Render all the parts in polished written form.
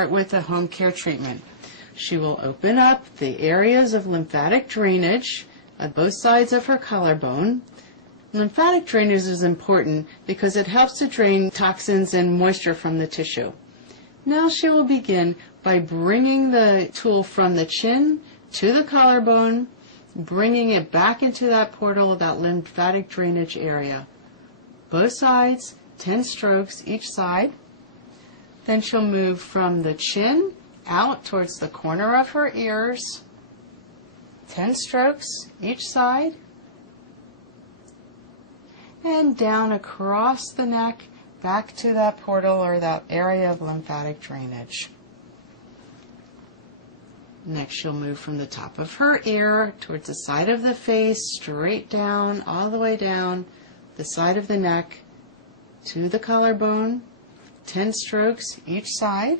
start with a home care treatment. She will open up the areas of lymphatic drainage on both sides of her collarbone. Lymphatic drainage is important because it helps to drain toxins and moisture from the tissue. Now she will begin by bringing the tool from the chin to the collarbone, bringing it back into that portal of that lymphatic drainage area. Both sides, 10 strokes each side. Then she'll move from the chin out towards the corner of her ears, 10 strokes each side, and down across the neck back to that portal or that area of lymphatic drainage. Next, she'll move from the top of her ear towards the side of the face, straight down, all the way down the side of the neck to the collarbone, 10 strokes each side.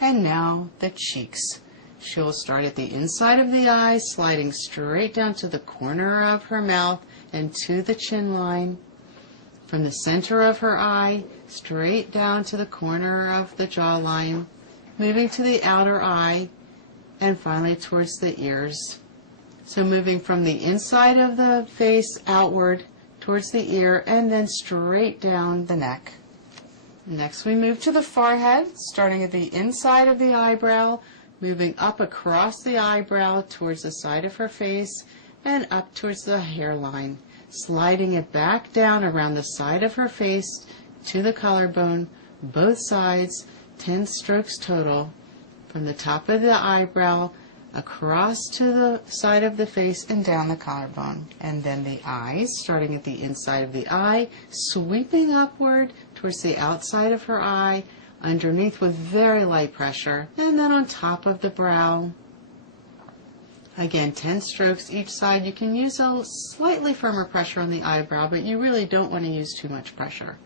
And now the cheeks. She'll start at the inside of the eye, sliding straight down to the corner of her mouth and to the chin line. From the center of her eye, straight down to the corner of the jawline, moving to the outer eye, and finally towards the ears. So moving from the inside of the face outward towards the ear, and then straight down the neck. Next we move to the forehead, starting at the inside of the eyebrow, moving up across the eyebrow towards the side of her face, and up towards the hairline, sliding it back down around the side of her face to the collarbone, both sides, 10 strokes total, from the top of the eyebrow across to the side of the face and down the collarbone. And then the eyes, starting at the inside of the eye, sweeping upward towards the outside of her eye, underneath with very light pressure, and then on top of the brow. Again, 10 strokes each side. You can use a slightly firmer pressure on the eyebrow, but you really don't want to use too much pressure.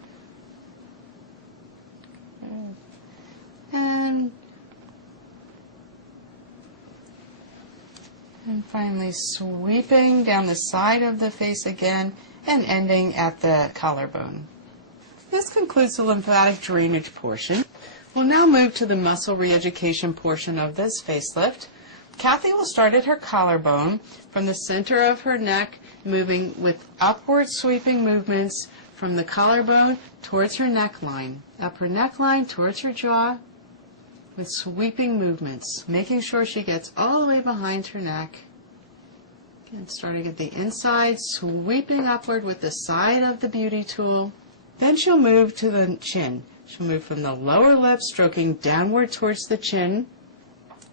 And finally sweeping down the side of the face again and ending at the collarbone. This concludes the lymphatic drainage portion. We'll now move to the muscle re-education portion of this facelift. Kathy will start at her collarbone from the center of her neck, moving with upward sweeping movements from the collarbone towards her neckline, up her neckline towards her jaw, with sweeping movements, making sure she gets all the way behind her neck. Again, starting at the inside, sweeping upward with the side of the beauty tool. Then she'll move to the chin. She'll move from the lower lip, stroking downward towards the chin,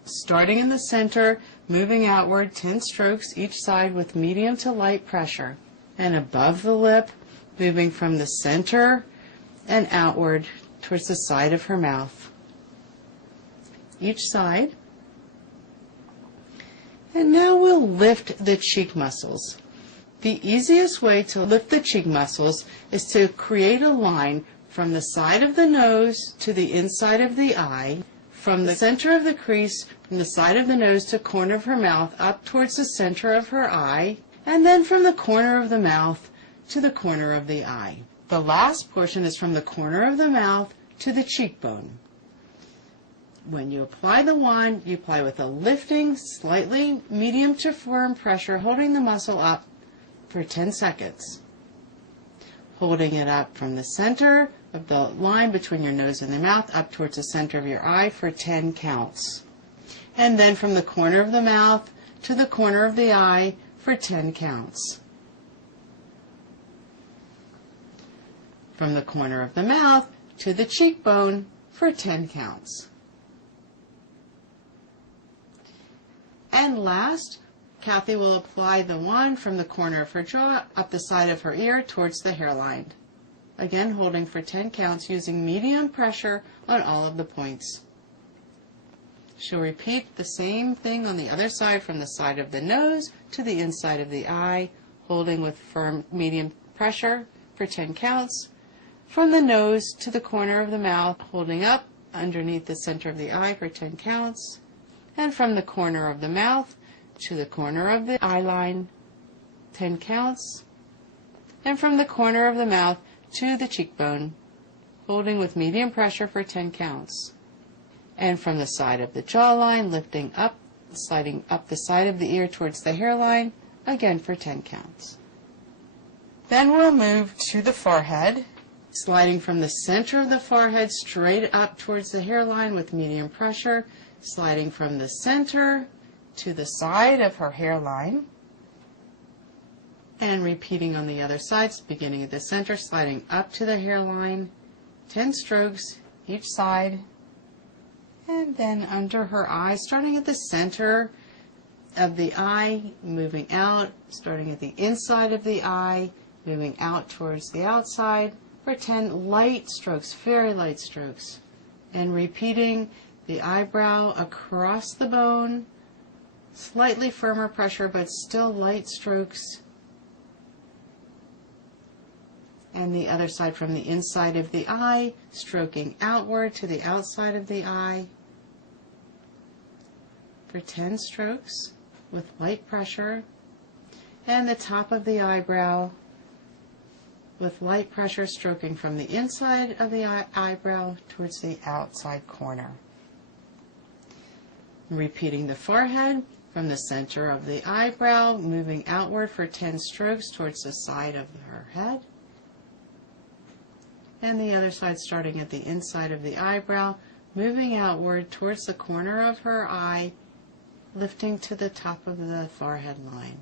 starting in the center, moving outward 10 strokes each side with medium to light pressure. And above the lip, moving from the center and outward towards the side of her mouth. Each side. And now we'll lift the cheek muscles. The easiest way to lift the cheek muscles is to create a line from the side of the nose to the inside of the eye, from the center of the crease, from the side of the nose to corner of her mouth, up towards the center of her eye, and then from the corner of the mouth to the corner of the eye. The last portion is from the corner of the mouth to the cheekbone. When you apply the wand, you apply with a lifting, slightly medium to firm pressure, holding the muscle up for 10 seconds. Holding it up from the center of the line between your nose and the mouth up towards the center of your eye for 10 counts. And then from the corner of the mouth to the corner of the eye for 10 counts. From the corner of the mouth to the cheekbone for 10 counts. And last, Kathy will apply the wand from the corner of her jaw up the side of her ear towards the hairline. Again, holding for 10 counts using medium pressure on all of the points. She'll repeat the same thing on the other side from the side of the nose to the inside of the eye, holding with firm medium pressure for 10 counts. From the nose to the corner of the mouth, holding up underneath the center of the eye for 10 counts. And from the corner of the mouth to the corner of the eye line, 10 counts. And from the corner of the mouth to the cheekbone, holding with medium pressure for 10 counts. And from the side of the jawline, lifting up, sliding up the side of the ear towards the hairline, again for 10 counts. Then we'll move to the forehead, sliding from the center of the forehead straight up towards the hairline with medium pressure, sliding from the center to the side of her hairline, and repeating on the other side, beginning at the center, sliding up to the hairline, 10 strokes each side, and then under her eye, starting at the center of the eye, moving out, starting at the inside of the eye, moving out towards the outside for 10 light strokes, very light strokes, and repeating the eyebrow across the bone, slightly firmer pressure but still light strokes, and the other side from the inside of the eye, stroking outward to the outside of the eye for 10 strokes with light pressure, and the top of the eyebrow with light pressure stroking from the inside of the eyebrow towards the outside corner. Repeating the forehead from the center of the eyebrow, moving outward for 10 strokes towards the side of her head, and the other side starting at the inside of the eyebrow, moving outward towards the corner of her eye, lifting to the top of the forehead line.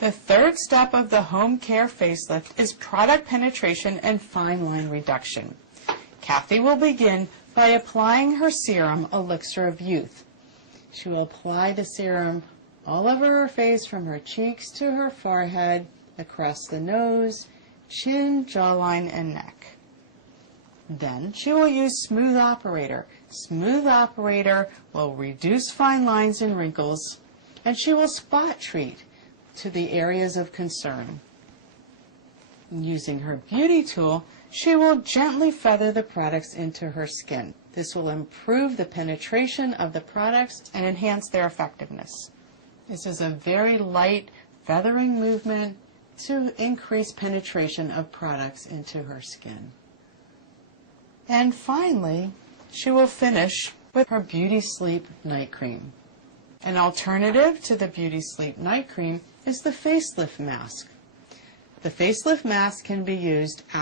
The third step of the home care facelift is product penetration and fine line reduction. Kathy will begin by applying her serum, Elixir of Youth. She will apply the serum all over her face from her cheeks to her forehead, across the nose, chin, jawline, and neck. Then she will use Smooth Operator. Smooth Operator will reduce fine lines and wrinkles, and she will spot treat to the areas of concern. Using her beauty tool, she will gently feather the products into her skin. This will improve the penetration of the products and enhance their effectiveness. This is a very light feathering movement to increase penetration of products into her skin. And finally, she will finish with her Beauty Sleep Night Cream. An alternative to the Beauty Sleep Night Cream is the facelift mask. The facelift mask can be used after